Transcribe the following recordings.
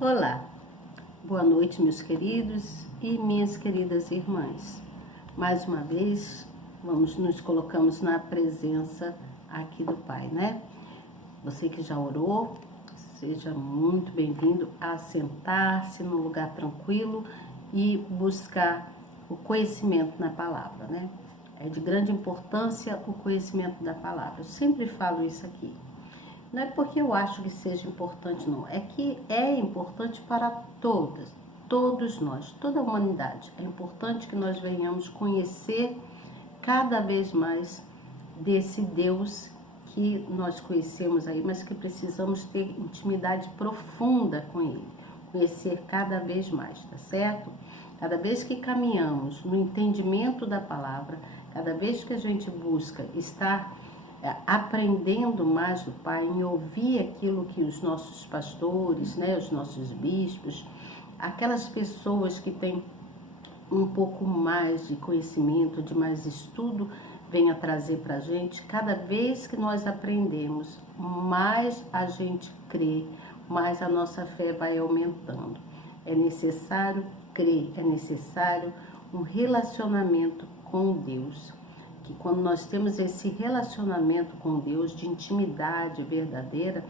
Olá, boa noite, meus queridos e minhas queridas irmãs. Mais uma vez, nos colocamos na presença aqui do Pai, né? Você que já orou, seja muito bem-vindo a sentar-se num lugar tranquilo e buscar o conhecimento na palavra, né? É de grande importância o conhecimento da palavra. Eu sempre falo isso aqui. Não é porque eu acho que seja importante, não. É que é importante para todos nós, toda a humanidade. É importante que nós venhamos conhecer cada vez mais desse Deus que nós conhecemos aí, mas que precisamos ter intimidade profunda com Ele. Conhecer cada vez mais, tá certo? Cada vez que caminhamos no entendimento da palavra, cada vez que a gente busca estar aprendendo mais do Pai, em ouvir aquilo que os nossos pastores, né, os nossos bispos, aquelas pessoas que têm um pouco mais de conhecimento, de mais estudo, vêm a trazer para a gente. Cada vez que nós aprendemos, mais a gente crê, mais a nossa fé vai aumentando. É necessário crer, é necessário um relacionamento com Deus. Que quando nós temos esse relacionamento com Deus de intimidade verdadeira,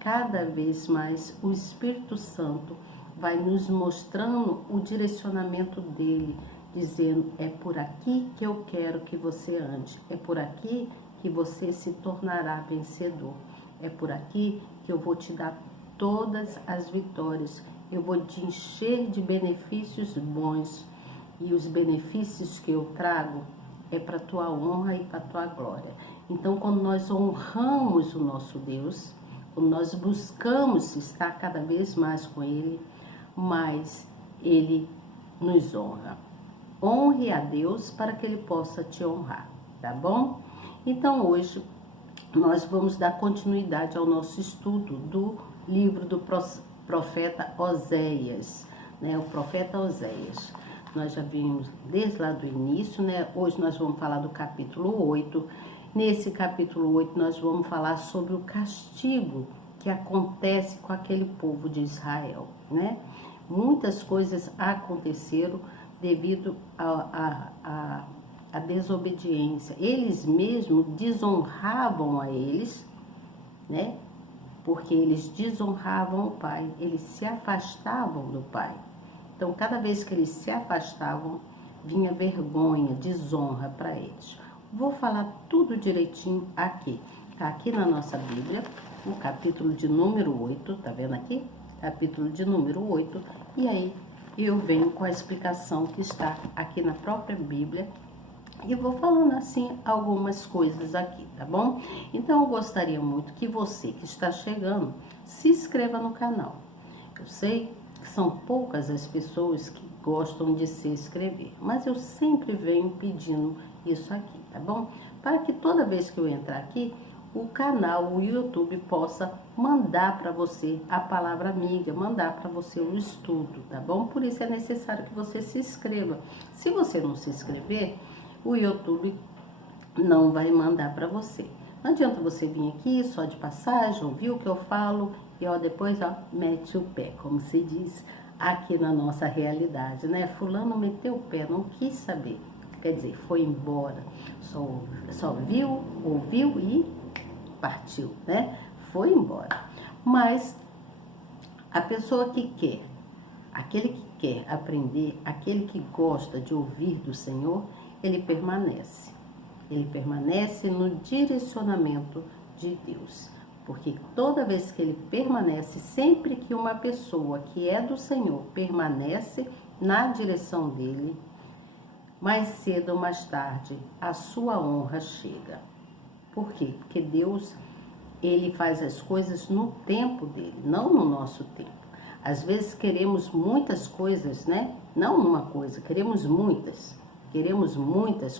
cada vez mais o Espírito Santo vai nos mostrando o direcionamento dele, dizendo: é por aqui que eu quero que você ande, é por aqui que você se tornará vencedor, é por aqui que eu vou te dar todas as vitórias, eu vou te encher de benefícios bons, e os benefícios que eu trago é para a tua honra e para a tua glória. Então, quando nós honramos o nosso Deus, quando nós buscamos estar cada vez mais com Ele, mais Ele nos honra. Honre a Deus para que Ele possa te honrar, tá bom? Então, hoje, nós vamos dar continuidade ao nosso estudo do livro do profeta Oséias, né? O profeta Oséias. Nós já vimos desde lá do início, né? Hoje nós vamos falar do capítulo 8. Nesse capítulo 8 nós vamos falar sobre o castigo que acontece com aquele povo de Israel, né? Muitas coisas aconteceram devido à desobediência. Eles mesmos desonravam a eles, né? Porque eles desonravam o Pai, eles se afastavam do Pai. Então, cada vez que eles se afastavam, vinha vergonha, desonra para eles. Vou falar tudo direitinho aqui. Tá aqui na nossa Bíblia, no capítulo de número 8, tá vendo aqui? Capítulo de número 8. E aí, eu venho com a explicação que está aqui na própria Bíblia. E vou falando assim algumas coisas aqui, tá bom? Então, eu gostaria muito que você que está chegando, se inscreva no canal. Eu sei que são poucas as pessoas que gostam de se inscrever, mas eu sempre venho pedindo isso aqui, tá bom? Para que toda vez que eu entrar aqui, o canal, o YouTube possa mandar para você a palavra amiga, mandar para você o estudo, tá bom? Por isso é necessário que você se inscreva. Se você não se inscrever, o YouTube não vai mandar para você. Não adianta você vir aqui só de passagem, ouvir o que eu falo e depois mete o pé, como se diz aqui na nossa realidade, né? Fulano meteu o pé, não quis saber. Quer dizer, foi embora, só viu, ouviu e partiu, né? Foi embora. Mas a pessoa que quer, aquele que quer aprender, aquele que gosta de ouvir do Senhor, ele permanece. Ele permanece no direcionamento de Deus. Porque toda vez que ele permanece, sempre que uma pessoa que é do Senhor permanece na direção dele, mais cedo ou mais tarde, a sua honra chega. Por quê? Porque Deus, ele faz as coisas no tempo dele, não no nosso tempo. Às vezes queremos muitas coisas, né? Não uma coisa, queremos muitas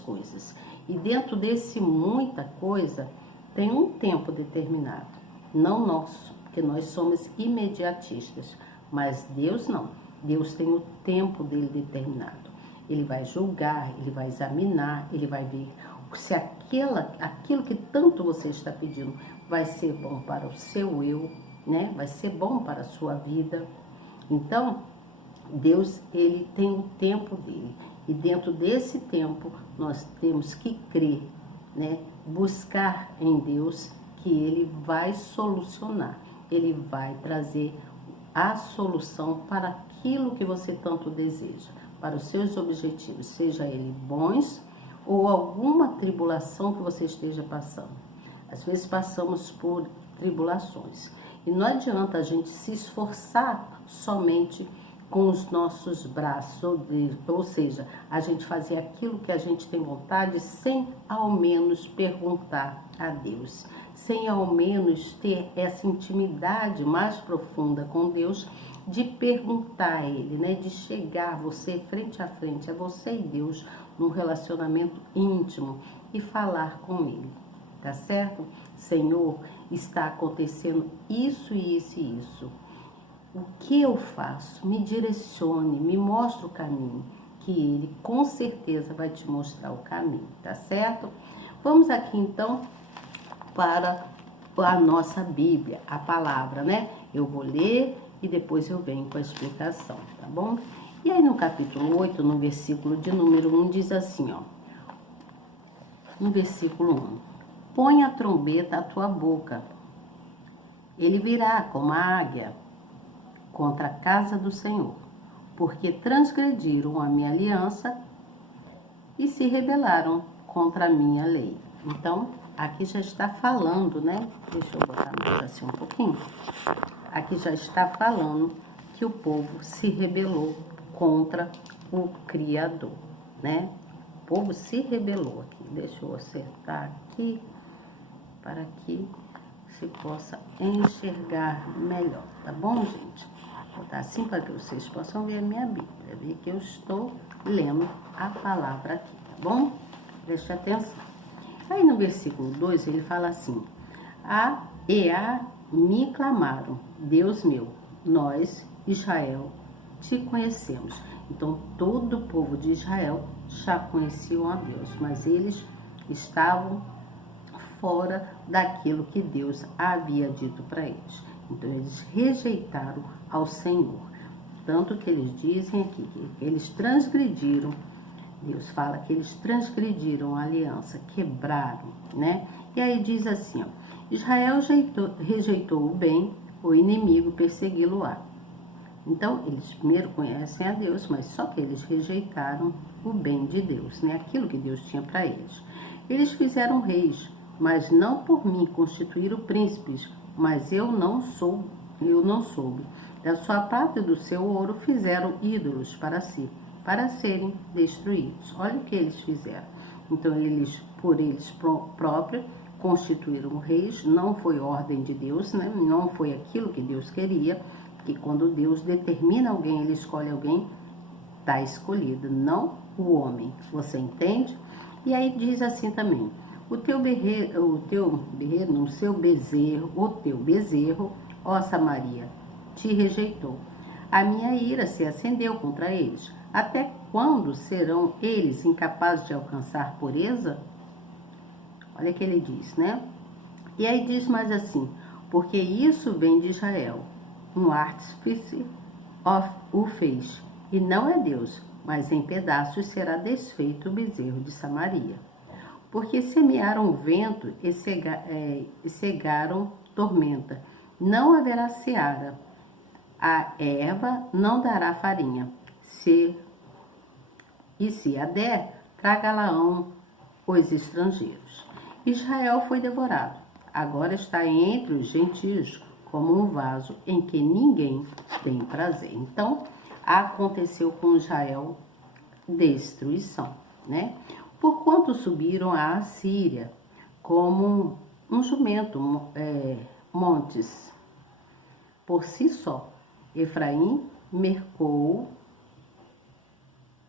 coisas. E dentro desse muita coisa, tem um tempo determinado, não nosso, porque nós somos imediatistas, mas Deus não. Deus tem o tempo dele determinado. Ele vai julgar, ele vai examinar, ele vai ver se aquilo que tanto você está pedindo vai ser bom para o seu eu, né? Vai ser bom para a sua vida. Então, Deus, ele tem um tempo dele. E dentro desse tempo, nós temos que crer, né? Buscar em Deus que ele vai solucionar. Ele vai trazer a solução para aquilo que você tanto deseja, para os seus objetivos, seja ele bons ou alguma tribulação que você esteja passando. Às vezes passamos por tribulações e não adianta a gente se esforçar somente com os nossos braços, ou seja, a gente fazer aquilo que a gente tem vontade sem ao menos perguntar a Deus, sem ao menos ter essa intimidade mais profunda com Deus, de perguntar a Ele, né? De chegar você frente a frente, a você e Deus, num relacionamento íntimo e falar com Ele, tá certo? Senhor, está acontecendo isso e isso e isso. O que eu faço? Me direcione, me mostre o caminho, que Ele com certeza vai te mostrar o caminho, tá certo? Vamos aqui então para a nossa Bíblia, a palavra, né? Eu vou ler e depois eu venho com a explicação, tá bom? E aí no capítulo 8, no versículo de número 1, diz assim, ó. No versículo 1. Põe a trombeta à tua boca. Ele virá como a águia contra a casa do Senhor, porque transgrediram a minha aliança e se rebelaram contra a minha lei. Então, aqui já está falando, né? Deixa eu botar mais assim um pouquinho. Aqui já está falando que o povo se rebelou contra o Criador, né? O povo se rebelou aqui. Deixa eu acertar aqui para que se possa enxergar melhor, tá bom, gente? Vou botar assim para que vocês possam ver a minha Bíblia, ver que eu estou lendo a palavra aqui, tá bom? Preste atenção. Aí no versículo 2 ele fala assim: me clamaram, Deus meu, nós, Israel, te conhecemos. Então todo o povo de Israel já conheciam a Deus, mas eles estavam fora daquilo que Deus havia dito para eles. Então eles rejeitaram ao Senhor. Tanto que eles dizem aqui que eles transgrediram. Deus fala que eles transgrediram a aliança, quebraram, né? E aí diz assim, ó, Israel rejeitou o bem, o inimigo persegui-lo-á. Então, eles primeiro conhecem a Deus, mas só que eles rejeitaram o bem de Deus, né? Aquilo que Deus tinha para eles. Eles fizeram reis, mas não por mim constituíram príncipes, mas eu não soube. Da sua prata e do seu ouro fizeram ídolos para si, para serem destruídos. Olha o que eles fizeram. Então, por eles próprios, constituíram reis, não foi ordem de Deus, né? Não foi aquilo que Deus queria, porque quando Deus determina alguém, Ele escolhe alguém, está escolhido, não o homem. Você entende? E aí diz assim também, o teu bezerro, ó Samaria, te rejeitou. A minha ira se acendeu contra eles. Até quando serão eles incapazes de alcançar pureza? Olha o que ele diz, né? E aí diz mais assim, porque isso vem de Israel. Um artífice o fez, e não é Deus, mas em pedaços será desfeito o bezerro de Samaria. Porque semearam vento e cegaram tormenta. Não haverá seara, a erva não dará farinha. Se a der, traga-la-ão os estrangeiros. Israel foi devorado, agora está entre os gentios, como um vaso em que ninguém tem prazer. Então, aconteceu com Israel destruição, né? Porquanto subiram a Assíria como um jumento, montes, por si só. Efraim mercou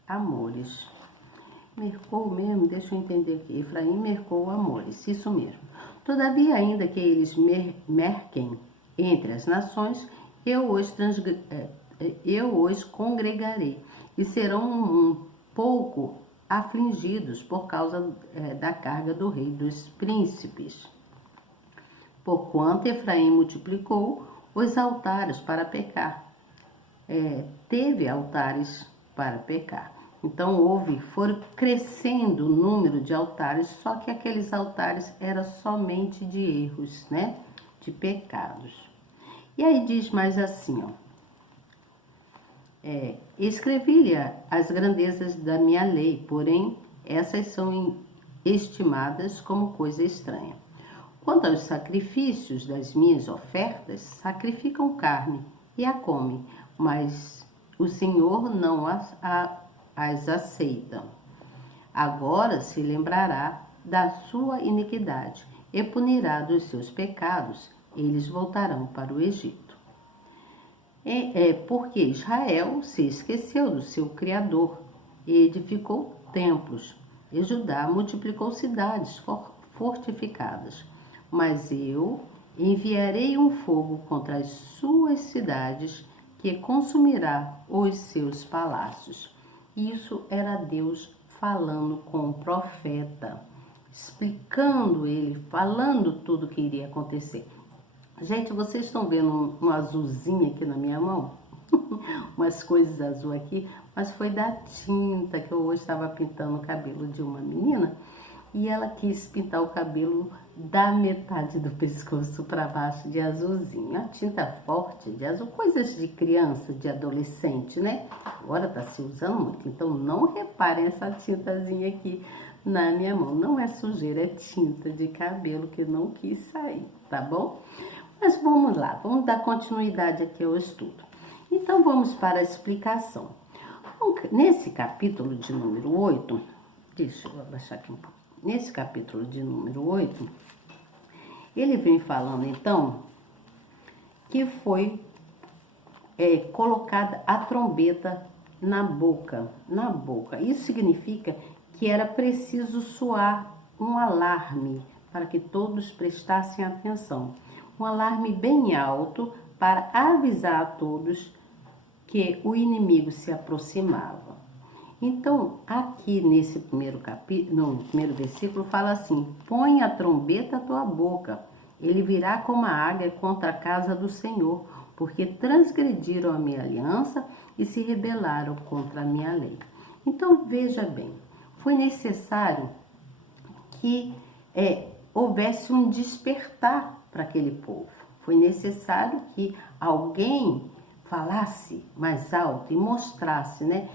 amores. Mercou mesmo, deixa eu entender aqui. Efraim mercou amores, isso mesmo. Todavia, ainda que eles merquem entre as nações, eu os congregarei, e serão um pouco afligidos por causa da carga do rei dos príncipes. Porquanto Efraim multiplicou os altares para pecar, teve altares para pecar. Então foram crescendo o número de altares, só que aqueles altares eram somente de erros, né? De pecados. E aí diz mais assim, ó. Escrevi-lhe as grandezas da minha lei, porém essas são estimadas como coisa estranha. Quanto aos sacrifícios das minhas ofertas, sacrificam carne e a comem, mas o Senhor não as aceita. Agora se lembrará da sua iniquidade e punirá dos seus pecados, eles voltarão para o Egito. Porque Israel se esqueceu do seu Criador e edificou templos, e Judá multiplicou cidades fortificadas. Mas eu enviarei um fogo contra as suas cidades, que consumirá os seus palácios. Isso era Deus falando com o profeta, explicando ele, falando tudo o que iria acontecer. Gente, vocês estão vendo um azulzinho aqui na minha mão? Umas coisas azul aqui, mas foi da tinta que eu hoje estava pintando o cabelo de uma menina e ela quis pintar o cabelo da metade do pescoço para baixo de azulzinho. A tinta forte de azul, coisas de criança, de adolescente, né? Agora tá se usando muito, então não reparem essa tintazinha aqui na minha mão. Não é sujeira, é tinta de cabelo que não quis sair, tá bom? Mas vamos lá, vamos dar continuidade aqui ao estudo. Então vamos para a explicação. Nesse capítulo de número 8, deixa eu abaixar aqui um pouco. Nesse capítulo de número 8, ele vem falando então que foi colocada a trombeta na boca. Isso significa que era preciso soar um alarme para que todos prestassem atenção. Um alarme bem alto para avisar a todos que o inimigo se aproximava. Então, aqui nesse primeiro capítulo, no primeiro versículo, fala assim: põe a trombeta à tua boca, ele virá como a águia contra a casa do Senhor, porque transgrediram a minha aliança e se rebelaram contra a minha lei. Então, veja bem, foi necessário que houvesse um despertar para aquele povo. Foi necessário que alguém falasse mais alto e mostrasse, né,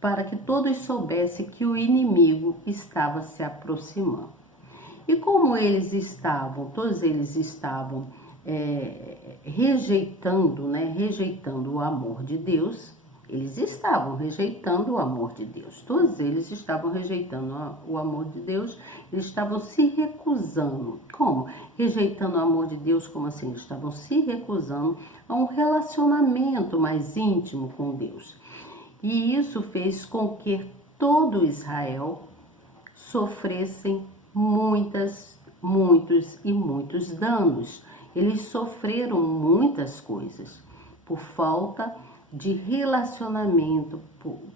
para que todos soubessem que o inimigo estava se aproximando. E como todos eles estavam rejeitando o amor de Deus, eles estavam rejeitando o amor de Deus. Todos eles estavam rejeitando o amor de Deus, eles estavam se recusando. Como? Rejeitando o amor de Deus, como assim? Eles estavam se recusando a um relacionamento mais íntimo com Deus. E isso fez com que todo Israel sofressem muitos danos. Eles sofreram muitas coisas por falta de relacionamento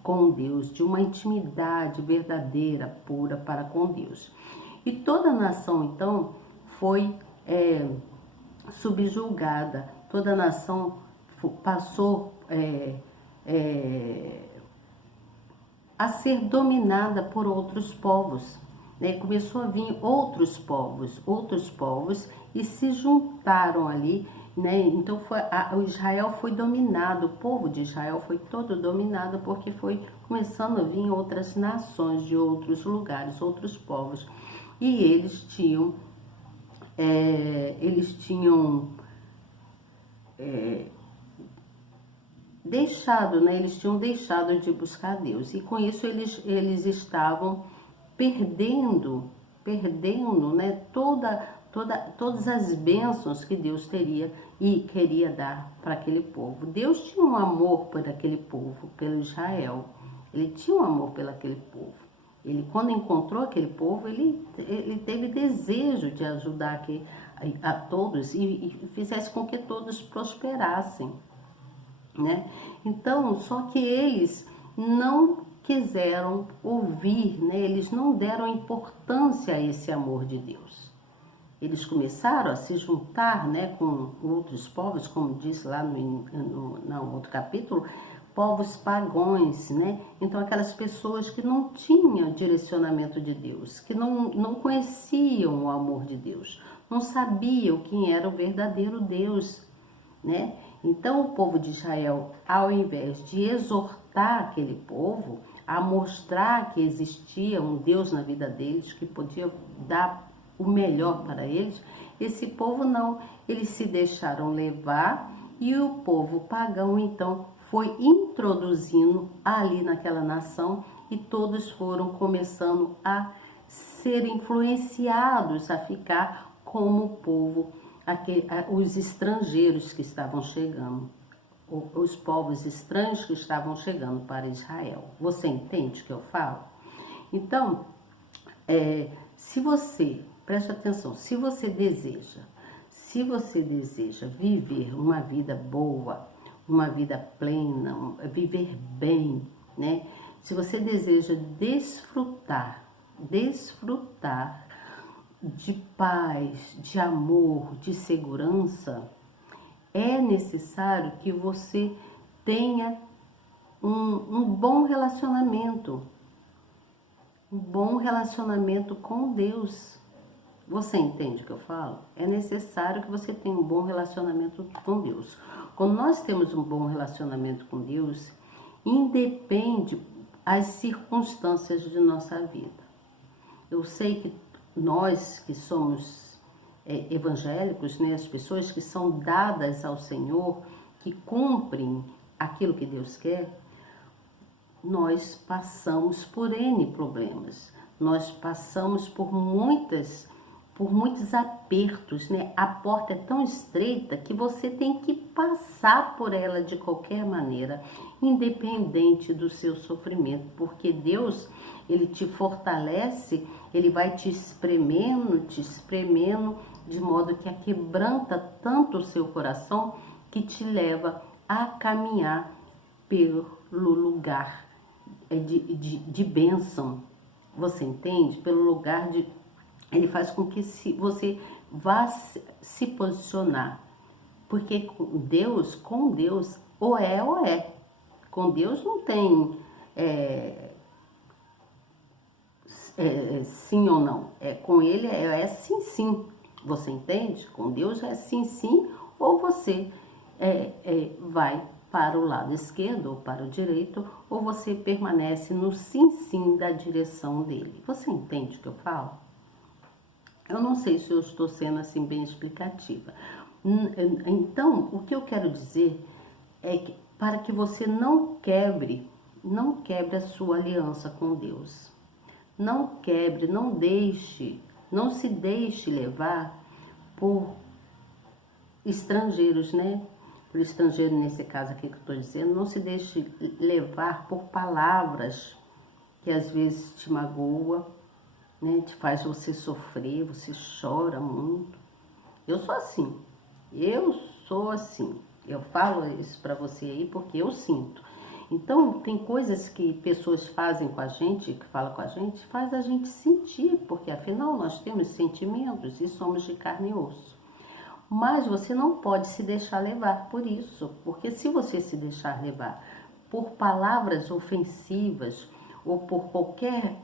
com Deus, de uma intimidade verdadeira, pura para com Deus. E toda a nação, então, foi subjugada, toda a nação passou a ser dominada por outros povos, né? Começou a vir outros povos e se juntaram ali, né? Então o Israel foi dominado, o povo de Israel foi todo dominado porque foi começando a vir outras nações de outros lugares, outros povos, e eles tinham deixado, né? Eles tinham deixado de buscar Deus, e com isso eles estavam perdendo, né? Todas as bênçãos que Deus teria e queria dar para aquele povo. Deus tinha um amor por aquele povo, pelo Israel. Ele tinha um amor pelo aquele povo. Ele, quando encontrou aquele povo, ele teve desejo de ajudar a todos e fizesse com que todos prosperassem, né? Então, só que eles não quiseram ouvir, né? Eles não deram importância a esse amor de Deus. eles começaram a se juntar, né, com outros povos, como diz lá no outro capítulo, povos pagãos, né? Então, aquelas pessoas que não tinham direcionamento de Deus, que não conheciam o amor de Deus, não sabiam quem era o verdadeiro Deus, né? Então, o povo de Israel, ao invés de exortar aquele povo a mostrar que existia um Deus na vida deles, que podia dar o melhor para eles, esse povo não, eles se deixaram levar e o povo pagão então foi introduzindo ali naquela nação e todos foram começando a ser influenciados a ficar como o povo, os estrangeiros que estavam chegando, os povos estranhos que estavam chegando para Israel. Você entende o que eu falo? Então, se você, preste atenção, se você deseja viver uma vida boa, uma vida plena, viver bem, né? Se você deseja desfrutar de paz, de amor, de segurança, é necessário que você tenha um bom relacionamento com Deus. Você entende o que eu falo? É necessário que você tenha um bom relacionamento com Deus. Quando nós temos um bom relacionamento com Deus, independe as circunstâncias de nossa vida. Eu sei que nós que somos evangélicos, né, as pessoas que são dadas ao Senhor, que cumprem aquilo que Deus quer, nós passamos por N problemas, nós passamos por muitos apertos, né? A porta é tão estreita que você tem que passar por ela de qualquer maneira, independente do seu sofrimento, porque Deus, Ele te fortalece, Ele vai te espremendo, de modo que aquebranta tanto o seu coração que te leva a caminhar pelo lugar de bênção. Você entende? Pelo lugar de... Ele faz com que você vá se posicionar. Porque com Deus, ou é. Com Deus não tem sim ou não. Com Ele é sim, sim. Você entende? Com Deus é sim, sim. Ou você vai para o lado esquerdo ou para o direito, ou você permanece no sim, sim da direção dele. Você entende o que eu falo? Eu não sei se eu estou sendo assim bem explicativa. Então, o que eu quero dizer é que para que você não quebre a sua aliança com Deus. Não quebre, não se deixe levar por estrangeiros, né? Por estrangeiro, nesse caso aqui que eu estou dizendo, não se deixe levar por palavras que às vezes te magoa, né? Te faz você sofrer, você chora muito. Eu sou assim. Eu falo isso para você aí porque eu sinto. Então, tem coisas que pessoas fazem com a gente, que falam com a gente, faz a gente sentir, porque afinal nós temos sentimentos e somos de carne e osso. Mas você não pode se deixar levar por isso, porque se você se deixar levar por palavras ofensivas ou por qualquer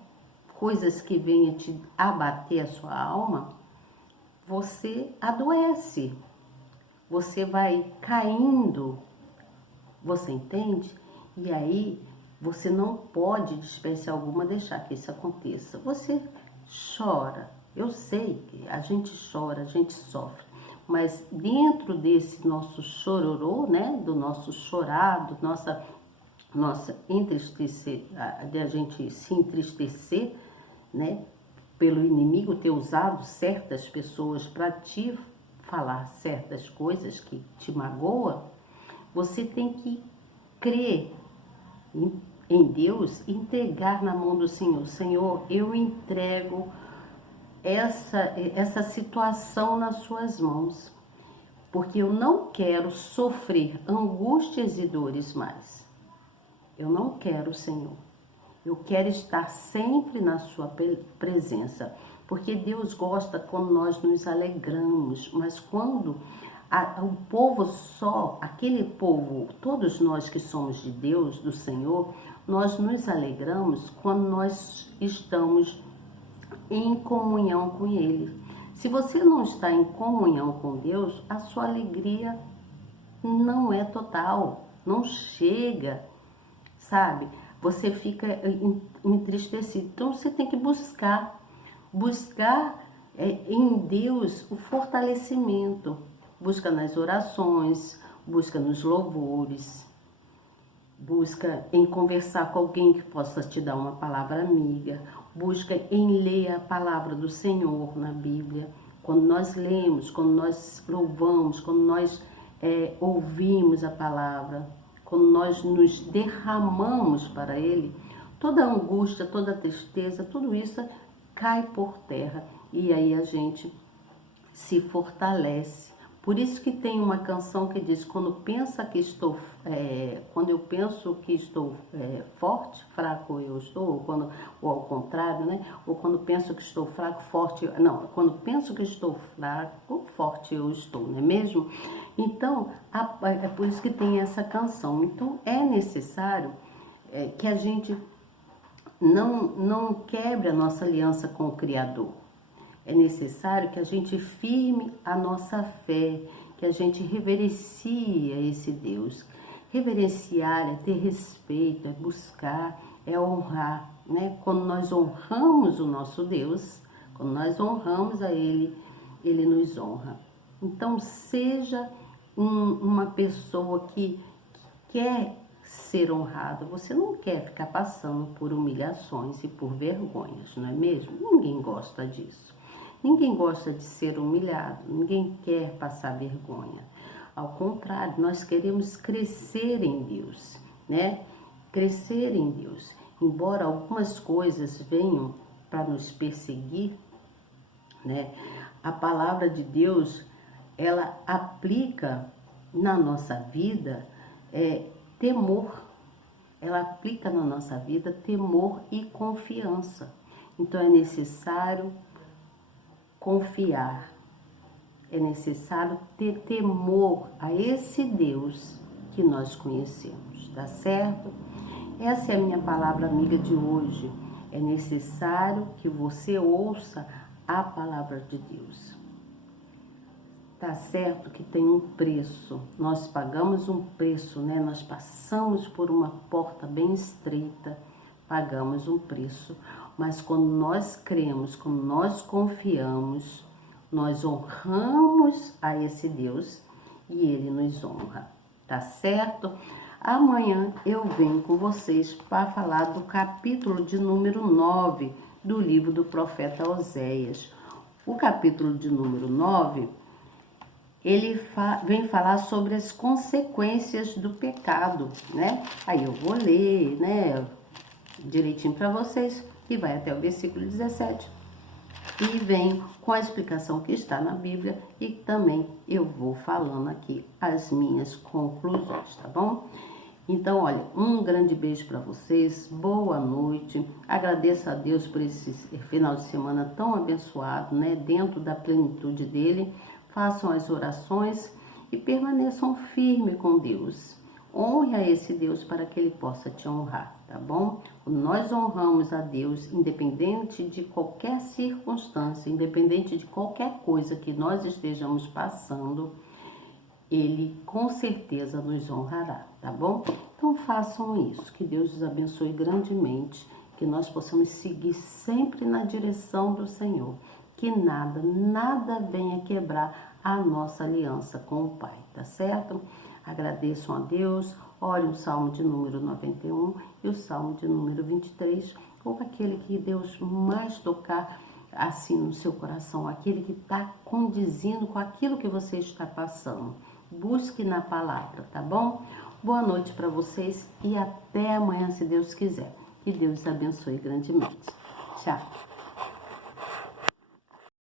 coisas que venha te abater a sua alma, você adoece, você vai caindo, você entende? E aí você não pode, de espécie alguma, deixar que isso aconteça. Você chora, eu sei que a gente chora, a gente sofre. Mas dentro desse nosso chororô, né, do nosso chorar, do nossa entristecer, de a gente se entristecer, né, pelo inimigo ter usado certas pessoas para te falar certas coisas que te magoa, você tem que crer em Deus e entregar na mão do Senhor. Senhor, eu entrego essa situação nas suas mãos, porque eu não quero sofrer angústias e dores mais. Eu não quero, Senhor. Eu quero estar sempre na sua presença. Porque Deus gosta quando nós nos alegramos, mas quando o povo só, aquele povo, todos nós que somos de Deus, do Senhor, nós nos alegramos quando nós estamos em comunhão com Ele. Se você não está em comunhão com Deus, a sua alegria não é total, não chega, sabe? Você fica entristecido. Então você tem que buscar em Deus o fortalecimento. Busca nas orações, busca nos louvores, busca em conversar com alguém que possa te dar uma palavra amiga, busca em ler a palavra do Senhor na Bíblia. Quando nós lemos, quando nós louvamos, quando nós ouvimos a palavra, quando nós nos derramamos para Ele, toda angústia, toda tristeza, tudo isso cai por terra e aí a gente se fortalece. Por isso que tem uma canção que diz: quando eu penso que estou forte, fraco eu estou, ou ao contrário, né? Ou quando penso que estou fraco, forte, não, quando penso que estou fraco, forte eu estou, não é mesmo? Então, é por isso que tem essa canção. Então, é necessário que a gente não quebre a nossa aliança com o Criador. É necessário que a gente firme a nossa fé, que a gente reverencie esse Deus. Reverenciar é ter respeito, é buscar, é honrar, né? Quando nós honramos o nosso Deus, quando nós honramos a Ele, Ele nos honra. Então, seja uma pessoa que quer ser honrado. Você não quer ficar passando por humilhações e por vergonhas, não é mesmo? Ninguém gosta disso. Ninguém gosta de ser humilhado, ninguém quer passar vergonha. Ao contrário, nós queremos crescer em Deus, né? Crescer em Deus. Embora algumas coisas venham para nos perseguir, né? A palavra de Deus, ela aplica na nossa vida temor. Ela aplica na nossa vida temor e confiança. Então é necessário confiar, é necessário ter temor a esse Deus que nós conhecemos, tá certo? Essa é a minha palavra amiga de hoje. É necessário que você ouça a palavra de Deus. Tá certo que tem um preço, nós pagamos um preço, né? Nós passamos por uma porta bem estreita, pagamos um preço, mas quando nós cremos, quando nós confiamos, nós honramos a esse Deus e Ele nos honra, tá certo? Amanhã eu venho com vocês para falar do capítulo de número 9 do livro do profeta Oséias. O capítulo de número 9, ele vem falar sobre as consequências do pecado, né? Aí eu vou ler, né, direitinho para vocês, e vai até o versículo 17, e vem com a explicação que está na Bíblia, e também eu vou falando aqui as minhas conclusões, tá bom? Então, olha, um grande beijo para vocês, boa noite, agradeço a Deus por esse final de semana tão abençoado, né, dentro da plenitude dele. Façam as orações e permaneçam firmes com Deus. Honre a esse Deus para que Ele possa te honrar, tá bom? Quando nós honramos a Deus, independente de qualquer circunstância, independente de qualquer coisa que nós estejamos passando, Ele com certeza nos honrará, tá bom? Então façam isso, que Deus os abençoe grandemente, que nós possamos seguir sempre na direção do Senhor, que nada venha quebrar a nossa aliança com o Pai, tá certo? Agradeçam a Deus, ore o Salmo de número 91 e o Salmo de número 23, ou aquele que Deus mais tocar assim no seu coração, aquele que está condizindo com aquilo que você está passando. Busque na palavra, tá bom? Boa noite para vocês e até amanhã, se Deus quiser. Que Deus abençoe grandemente. Tchau.